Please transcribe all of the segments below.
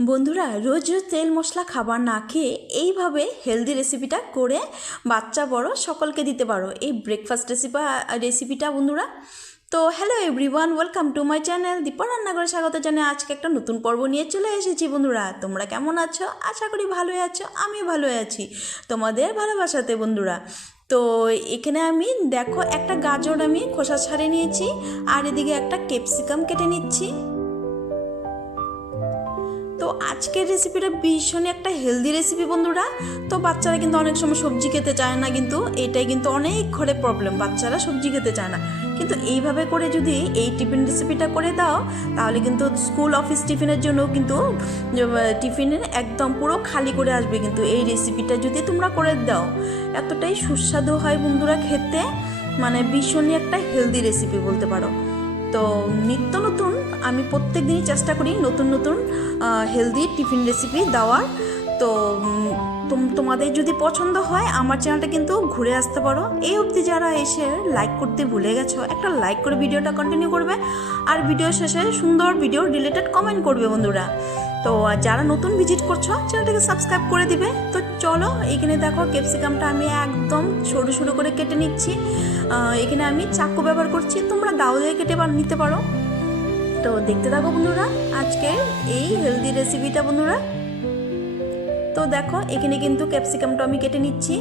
বন্ধুরা, রোজ রোজ তেল মশলা খাবার না খেয়ে এইভাবে হেলদি রেসিপিটা করে বাচ্চা বড় সকলকে দিতে পারো। এই ব্রেকফাস্ট রেসিপিটা বন্ধুরা। তো hello everyone, welcome to my channel Dipa রান্নাঘরে স্বাগত জানাই। আজকে একটা নতুন পর্ব নিয়ে চলে এসেছি। বন্ধুরা, তোমরা কেমন আছো? আশা করি ভালোই আছো, আমি ভালোই আছি তোমাদের ভালোবাসাতে। বন্ধুরা, তো এখানে আমি দেখো একটা গাজর আমি খোসা ছাড়িয়ে নিয়েছি, আর এদিকে একটা ক্যাপসিকাম কেটে নিচ্ছি। তো আজকের রেসিপিটা ভীষণই একটা হেলদি রেসিপি বন্ধুরা। তো বাচ্চারা কিন্তু অনেক সময় সবজি খেতে চায় না, কিন্তু এটাই কিন্তু অনেক ঘরে প্রবলেম, বাচ্চারা সবজি খেতে চায় না। কিন্তু এইভাবে করে যদি এই টিফিন রেসিপিটা করে দাও, তাহলে কিন্তু স্কুল অফিস টিফিনের জন্য কিন্তু টিফিনের একদম পুরো খালি করে আসবে। কিন্তু এই রেসিপিটা যদি তোমরা করে দাও, এতটাই সুস্বাদু হয় বন্ধুরা খেতে, মানে ভীষণই একটা হেলদি রেসিপি বলতে পারো। তো নিত্য নতুন আমি প্রত্যেক দিনই চেষ্টা করি নতুন নতুন হেলদি টিফিন রেসিপি দেওয়ার। তো তোমাদের যদি পছন্দ হয় আমার চ্যানেলটা কিন্তু ঘুরে আসতে পারো। এই অবধি যারা এসে লাইক করতে ভুলে গেছো, একটা লাইক করে ভিডিওটা কন্টিনিউ করবে, আর ভিডিও শেষে সুন্দর ভিডিও রিলেটেড কমেন্ট করবে বন্ধুরা। তো যারা নতুন ভিজিট করছো চ্যানেলটাকে সাবস্ক্রাইব করে দিবে। তো চলো, এখানে দেখো ক্যাপসিকামটা আমি একদম সরু সরু করে কেটে নিচ্ছি। এখানে আমি চাকু ব্যবহার করছি, তোমরা দাও দিয়ে কেটে নিতে পারো। তো দেখতে থাকো বন্ধুরা আজকের এই হেলদি রেসিপিটা বন্ধুরা। তো দেখো এখানে কিন্তু ক্যাপসিকামটা আমি কেটে নিচ্ছি।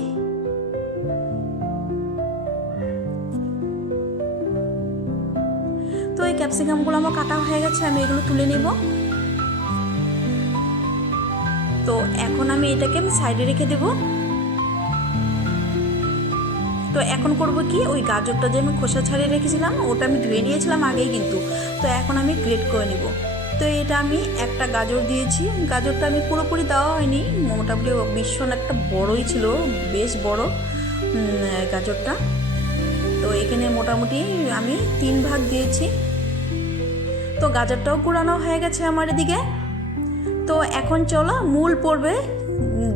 তো এই ক্যাপসিকামগুলো আমার কাটা হয়ে গেছে, আমি এগুলো তুলে নেব। তো এখন আমি এটাকে সাইডে রেখে দেব। তো এখন করব কি, ওই গাজরটা যে আমি খোসা ছাড়িয়ে রেখেছিলাম ওটা আমি ধুয়ে নিয়েছিলাম আগেই কিন্তু। তো এখন আমি গ্রেট করে নেব। তো এটা আমি একটা গাজর দিয়েছি, গাজরটা আমি পুরোপুরি দেওয়া হয়নি, মোটামুটি ভীষণ একটা বড়ই ছিল, বেশ বড় গাজরটা। তো এখানে মোটামুটি আমি 3 ভাগ দিয়েছি। তো গাজরটাও কুড়ানো হয়ে গেছে আমার এদিকে। তো এখন চলো মূল পর্বে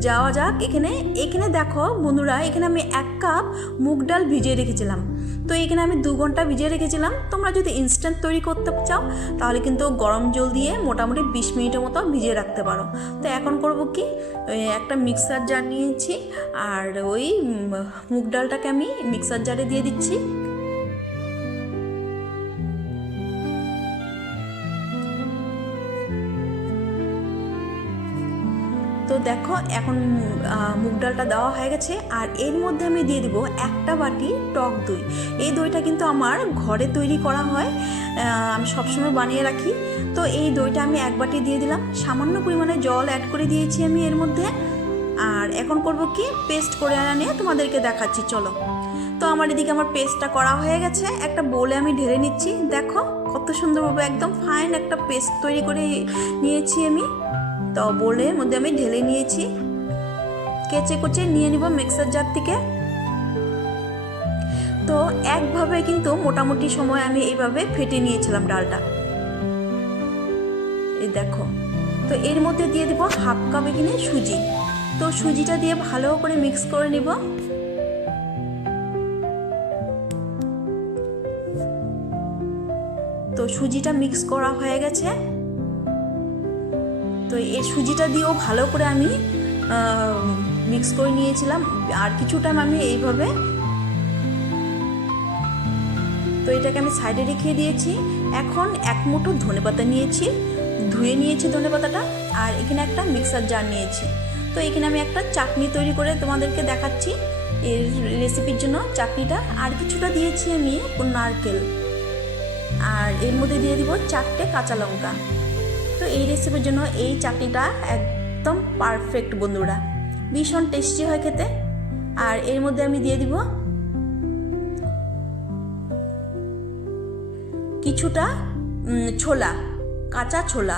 যাওয়া যাক। এখানে দেখো বন্ধুরা, এখানে আমি 1 কাপ মুগ ডাল ভিজিয়ে রেখেছিলাম। তো এখানে আমি 2 ঘন্টা ভিজিয়ে রেখেছিলাম। তোমরা যদি ইনস্ট্যান্ট তৈরি করতে চাও তাহলে কিন্তু গরম জল দিয়ে মোটামুটি 20 মিনিটের মতো ভিজিয়ে রাখতে পারো। তো এখন করব কি, একটা মিক্সার জার নিয়েছি, আর ওই মুগ ডালটাকে আমি মিক্সার জারে দিয়ে দিচ্ছি। তো দেখো এখন মুগ ডালটা দেওয়া হয়ে গেছে, আর এর মধ্যে আমি দিয়ে দিব 1 বাটি টক দই। এই দইটা কিন্তু আমার ঘরে তৈরি করা হয়, আমি সবসময় বানিয়ে রাখি। তো এই দইটা আমি 1 বাটি দিয়ে দিলাম, সামান্য পরিমাণে জল অ্যাড করে দিয়েছি আমি এর মধ্যে। আর এখন করব কি, পেস্ট করে নিয়ে তোমাদেরকে দেখাচ্ছি, চলো। তো আমার এদিকে আমার পেস্টটা করা হয়ে গেছে, একটা বোলে আমি ঢেলে নিচ্ছি। দেখো কত সুন্দরভাবে একদম ফাইন একটা পেস্ট তৈরি করে নিয়েছি আমি। তো বোলের মধ্যে আমি ঢেলে নিয়েছি, কেচে কুচে নিয়ে নিব মিক্সার জার থেকে। তো একভাবে কিন্তু মোটামুটি সময় আমি এইভাবে ফেটে নিয়েছিলাম ডালটা, এই দেখো। তো এর মধ্যে দিয়ে দিব 1/2 কাপ এখানে সুজি। তো সুজিটা দিয়ে ভালো করে মিক্স করে নিব। তো সুজিটা মিক্স করা হয়ে গেছে। তো এই সুজিটা দিয়েও ভালো করে আমি মিক্স করে নিয়েছিলাম, আর কিছু টাইম আমি এইভাবে। তো এটাকে আমি সাইডে রেখে দিয়েছি। এখন 1 মুঠো ধনেপাতা নিয়েছি, ধুয়ে নিয়েছি ধনেপাতাটা, আর এখানে একটা মিক্সার জার নিয়েছি। তো এখানে আমি একটা চাটনি তৈরি করে তোমাদেরকে দেখাচ্ছি এর রেসিপির জন্য চাটনিটা। আর কিছুটা দিয়েছি আমি নারকেল, আর এর মধ্যে দিয়ে দিব 4টে কাঁচা লঙ্কা। তো এই রেসিপির জন্য এই চাটনিটা একদম পারফেক্ট বন্ধুরা, ভীষণ টেস্টি হয় খেতে। আর এর মধ্যে আমি দিয়ে দিব কিছুটা ছোলা, কাঁচা ছোলা,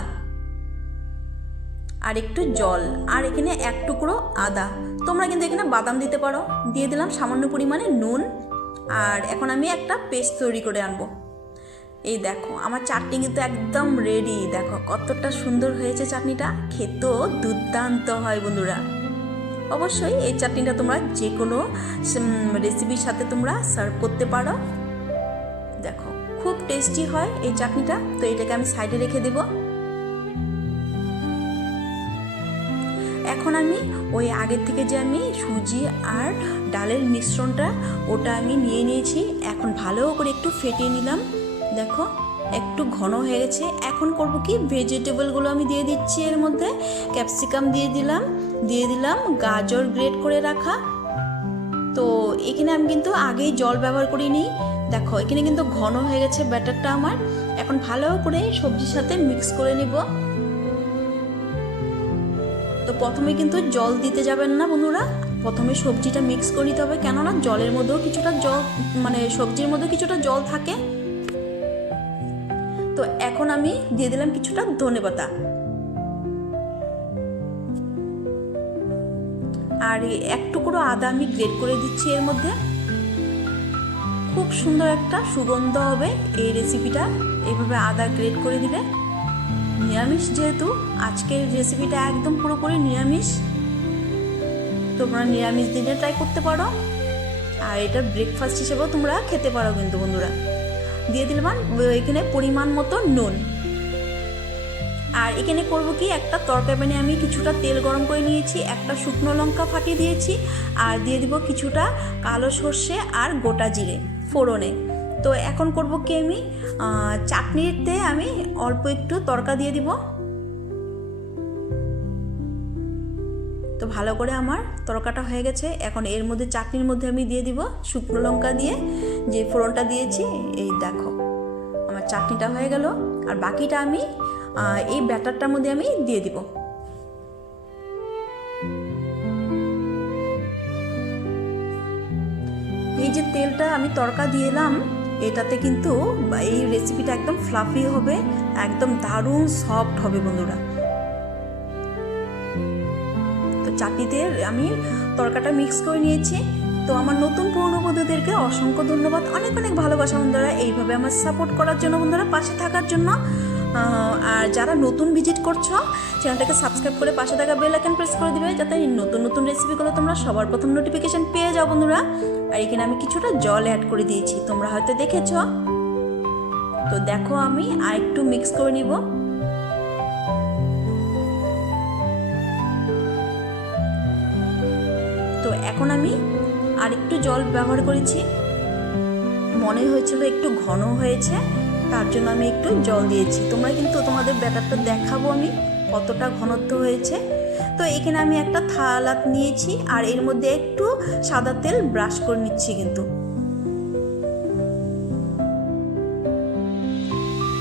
আর একটু জল, আর এখানে 1 টুকরো আদা। তোমরা কিন্তু এখানে বাদাম দিতে পারো। দিয়ে দিলাম সামান্য পরিমাণে নুন। আর এখন আমি একটা পেস্ট তৈরি করে আনবো। এই দেখো আমার চাটনি কিন্তু একদম রেডি। দেখো কতটা সুন্দর হয়েছে চাটনিটা, খেতেও দুর্দান্ত হয় বন্ধুরা। অবশ্যই এই চাটনিটা তোমরা যে কোনো রেসিপির সাথে তোমরা সার্ভ করতে পারো। দেখো খুব টেস্টি হয় এই চাটনিটা। তো এটাকে আমি সাইডে রেখে দেব। এখন আমি ওই আগের থেকে যে আমি সুজি আর ডালের মিশ্রণটা ওটা আমি নিয়ে নিয়েছি। এখন ভালো করে একটু ফেটিয়ে নিলাম। দেখো একটু ঘন হয়ে গেছে। এখন করব কি, ভেজিটেবলগুলো আমি দিয়ে দিচ্ছি এর মধ্যে। ক্যাপসিকাম দিয়ে দিলাম গাজর গ্রেট করে রাখা। তো এখানে আমি কিন্তু আগেই জল ব্যবহার করিনি। দেখো এখানে কিন্তু ঘন হয়ে গেছে ব্যাটারটা আমার। এখন ভালো করে সবজির সাথে মিক্স করে নিব। তো প্রথমে কিন্তু জল দিতে যাবেন না বন্ধুরা, প্রথমে সবজিটা মিক্স করে নিতে হবে, কেননা জলের মধ্যেও কিছুটা জল, মানে সবজির মধ্যে কিছুটা জল থাকে। তো এখন আমি দিয়ে দিলাম কিছুটা ধনেপাতা, আর এক টুকরো আদা আমি গ্রেট করে দিচ্ছি এর মধ্যে। খুব সুন্দর একটা সুগন্ধ হবে এই রেসিপিটা এইভাবে আদা গ্রেট করে দিলে। নিরামিষ যেহেতু আজকের রেসিপিটা একদম পুরোপুরি নিরামিষ, তোমরা নিরামিষ দিনে ট্রাই করতে পারো, আর এটা ব্রেকফাস্ট হিসেবেও তোমরা খেতে পারো কিন্তু বন্ধুরা। দিয়ে দিলাম এখানে পরিমাণ মতো নুন। আর এখানে করব কি, একটা তরকারি প্যানে আমি কিছুটা তেল গরম করে নিয়েছি, একটা শুকনো লঙ্কা ফাটিয়ে দিয়েছি, আর দিয়ে দিব কিছুটা কালো সর্ষে আর গোটা জিরে ফোড়নে। তো এখন করব কি, আমি চাটনিতে আমি অল্প একটু তড়কা দিয়ে দিব। তো ভালো করে আমার তড়কাটা হয়ে গেছে। এখন এর মধ্যে চাটনির মধ্যে আমি দিয়ে দিব শুকনো লঙ্কা দিয়ে যে ফোড়নটা দিয়েছি। এই দেখো আমার চাটনিটা হয়ে গেল। আর বাকিটা আমি এই ব্যাটারটার মধ্যে আমি দিয়ে দিব। এই যে তেলটা আমি তড়কা দিলাম, এটাতে কিন্তু এই রেসিপিটা একদম ফ্লাফি হবে, একদম দারুণ সফট হবে বন্ধুরা। তো চাটনিতে আমি তড়কাটা মিক্স করে নিয়েছি। তো আমার নতুন পুরনো বন্ধুদেরকে অসংখ্য ধন্যবাদ, অনেক অনেক ভালোবাসা বন্ধুরা, এইভাবে আমার সাপোর্ট করার জন্য বন্ধুরা, পাশে থাকার জন্য। আর যারা নতুন ভিজিট করছো, চ্যানেলটাকে সাবস্ক্রাইব করে পাশে থাকা বেল আইকন প্রেস করে দিবে, যাতে নতুন নতুন রেসিপিগুলো তোমরা সবার প্রথম নোটিফিকেশন পেয়ে যাও বন্ধুরা। আর এখানে আমি কিছুটা জল অ্যাড করে দিয়েছি, তোমরা হয়তো দেখেছ। তো দেখো আমি আর একটু মিক্স করে নিব। তো এখন আমি আর একটু জল ব্যবহার করেছি, মনে হয়েছিল একটু ঘন হয়েছে, তার জন্য আমি একটু জল দিয়েছি। তোমরা কিন্তু তোমাদের ব্যাটারটা দেখাবো আমি কতটা ঘনত্ব হয়েছে। তো এখানে আমি একটা থালা নিয়েছি, আর এর মধ্যে একটু সাদা তেল ব্রাশ করে নিচ্ছি কিন্তু।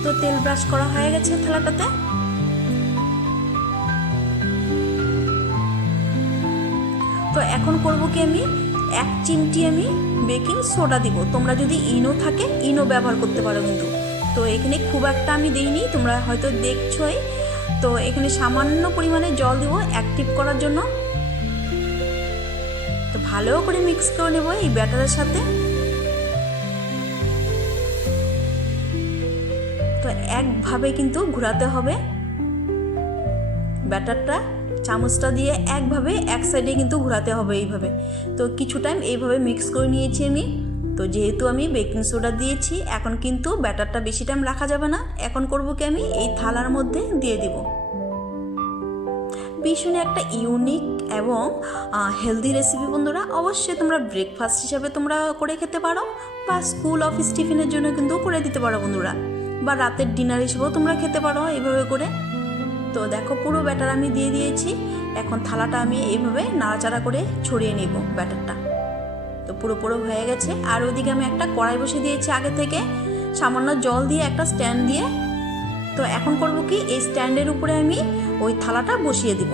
তো তেল ব্রাশ করা হয়ে গেছে থালাটাতে। তো এখন করব কি, আমি 1 চিমটি আমি বেকিং সোডা দিব। তোমরা যদি ইনো থাকে ইনো ব্যবহার করতে পারো কিন্তু। তো এখানে খুব একটা আমি দিইনি, তোমরা হয়তো দেখছোই। তো এখানে সামান্য পরিমাণে জল দিব অ্যাক্টিভ করার জন্য। তো ভালো করে মিক্স করে নেব এই ব্যাটারের সাথে। তো একভাবে কিন্তু ঘোরাতে হবে ব্যাটারটা, চামচটা দিয়ে একভাবে এক সাইডে কিন্তু ঘোরাতে হবে এইভাবে। তো কিছু টাইম এইভাবে মিক্স করে নিয়েছি আমি। তো যেহেতু আমি বেকিং সোডা দিয়েছি, এখন কিন্তু ব্যাটারটা বেশি টাইম রাখা যাবে না। এখন করব কি, আমি এই থালার মধ্যে দিয়ে দিব। ভীষণ একটা ইউনিক এবং হেলদি রেসিপি বন্ধুরা। অবশ্যই তোমরা ব্রেকফাস্ট হিসাবে তোমরা করে খেতে পারো, বা স্কুল অফিস টিফিনের জন্য কিন্তু করে দিতে পারো বন্ধুরা, বা রাতের ডিনার হিসেবেও তোমরা খেতে পারো এইভাবে করে। তো দেখো পুরো ব্যাটার আমি দিয়ে দিয়েছি। এখন থালাটা আমি এইভাবে নাড়াচাড়া করে ছড়িয়ে নেব ব্যাটারটা। তো পুরো হয়ে গেছে। আর ওইদিকে আমি একটা কড়াই বসিয়ে দিয়েছি আগে থেকে, সামান্য জল দিয়ে একটা স্ট্যান্ড দিয়ে। তো এখন করব কি, এই স্ট্যান্ডের উপরে আমি ওই থালাটা বসিয়ে দিব।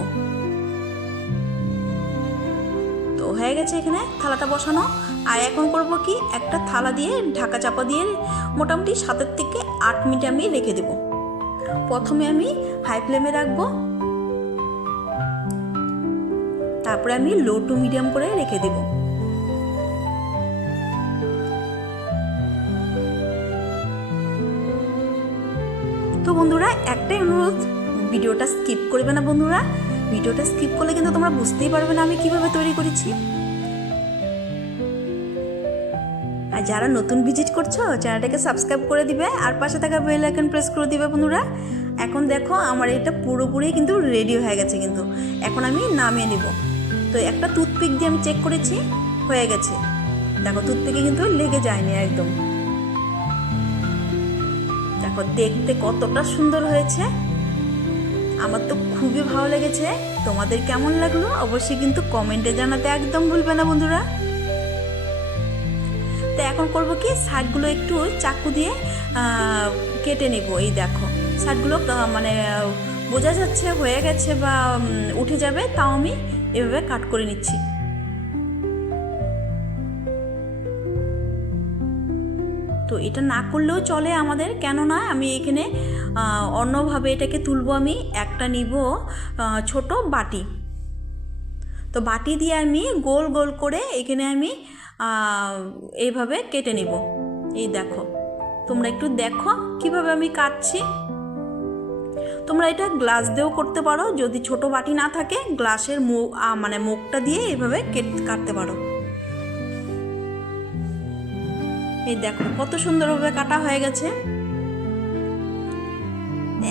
তো হয়ে গেছে এখানে থালাটা বসানো। আর এখন করব কি, একটা থালা দিয়ে ঢাকা চাপা দিয়ে মোটামুটি 7 থেকে 8 মিনিট আমি রেখে দেব। প্রথমে আমি হাই ফ্লেমে রাখবো, তারপরে আমি লো টু মিডিয়াম করে রেখে দেব। তো বন্ধুরা একটাই অনুরোধ, ভিডিওটা স্কিপ করবে না বন্ধুরা। ভিডিওটা স্কিপ করলে কিন্তু তোমরা বুঝতেই পারবে না আমি কিভাবে তৈরি করেছি। আর যারা নতুন ভিজিট করছো, চ্যানেলটাকে সাবস্ক্রাইব করে দিবে, আর পাশে থাকা বেল আইকন প্রেস করে দিবে বন্ধুরা। এখন দেখো আমার এটা পুরোপুরি কিন্তু রেডি হয়ে গেছে, কিন্তু এখন আমি নামিয়ে নেব। তো একটা টুথপিক দিয়ে আমি চেক করেছি, হয়ে গেছে। দেখো টুথপিকে কিন্তু লেগে যায়নি একদম। দেখো দেখতে কতটা সুন্দর হয়েছে, আমার তো খুবই ভালো লেগেছে। তোমাদের কেমন লাগলো অবশ্যই কিন্তু কমেন্টে জানাতে একদম ভুলবে না বন্ধুরা। তো এখন করব কি, সাইডগুলো একটু চাকু দিয়ে কেটে নেব। এই দেখো সাইডগুলো মানে বোঝা যাচ্ছে হয়ে গেছে বা উঠে যাবে, তাও আমি এভাবে কাট করে নিচ্ছি। তো এটা না করলেও চলে আমাদের, কেননা আমি এখানে অন্যভাবে এটাকে তুলবো। আমি একটা নিব ছোট বাটি, তো বাটি দিয়ে আমি গোল গোল করে এখানে আমি এইভাবে কেটে নিব। এই দেখো, তোমরা একটু দেখো কিভাবে আমি কাটছি। তোমরা এটা গ্লাস দিয়েও করতে পারো, যদি ছোট বাটি না থাকে গ্লাসের মুখ মানে মুখটা দিয়ে এইভাবে কাটতে পারো। এই দেখো কত সুন্দরভাবে কাটা হয়ে গেছে।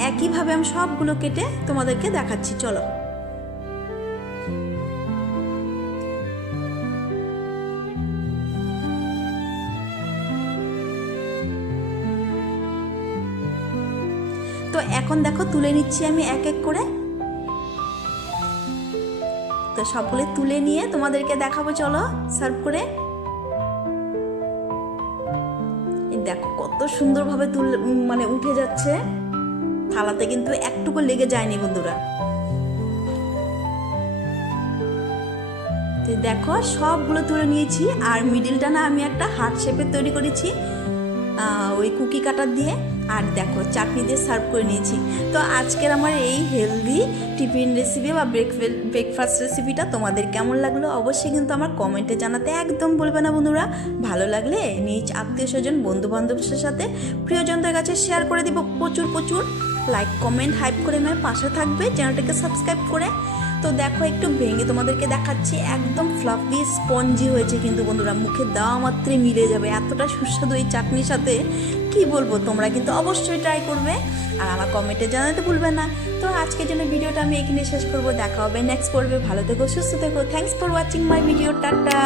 একইভাবে আমি সবগুলো কেটে তোমাদেরকে দেখাচ্ছি, চলো। তো এখন দেখো তুলে নিচ্ছি আমি এক এক করে। তো সবগুলো তুলে নিয়ে তোমাদেরকে দেখাবো, চলো সার্ভ করে। দেখো কত সুন্দরভাবে মানে উঠে যাচ্ছে, থালাতে কিন্তু একটুকু লেগে যায়নি বন্ধুরা। তো দেখো সবগুলো তুলে নিয়েছি, আর মিডিলটা না আমি একটা হার্ট শেপের তৈরি করেছি ওই কুকি কাটার দিয়ে, আর দেখো চাটনি দিয়ে সার্ভ করে নিয়েছি। তো আজকের আমার এই হেলদি টিফিন রেসিপি বা ব্রেকফাস্ট রেসিপিটা তোমাদের কেমন লাগলো অবশ্যই কিন্তু আমার কমেন্টে জানাতে একদম বলবে না বন্ধুরা। ভালো লাগলে নিজ আত্মীয় স্বজন বন্ধু বান্ধবের সাথে প্রিয়জনদের কাছে শেয়ার করে দিব প্রচুর প্রচুর। লাইক কমেন্ট হাইপ করে আমার পাশে থাকবে, চ্যানেলটাকে সাবস্ক্রাইব করে। তো দেখো একটু ভেঙে তোমাদেরকে দেখাচ্ছি, একদম ফ্লাফি স্পঞ্জি হয়েছে কিন্তু বন্ধুরা, মুখে দেওয়া মাত্রই মিলে যাবে, এতটা সুস্বাদু এই চাটনির সাথে কি বলবো। তোমরা কিন্তু অবশ্যই ট্রাই করবে আর আমার কমেন্টে জানাতে ভুলবে না। তো আজকের জন্য ভিডিওটা আমি এখানে শেষ করবো, দেখা হবে নেক্সট পর্বে। ভালো থেকো, সুস্থ থেকো। Thanks for watching my video, tata.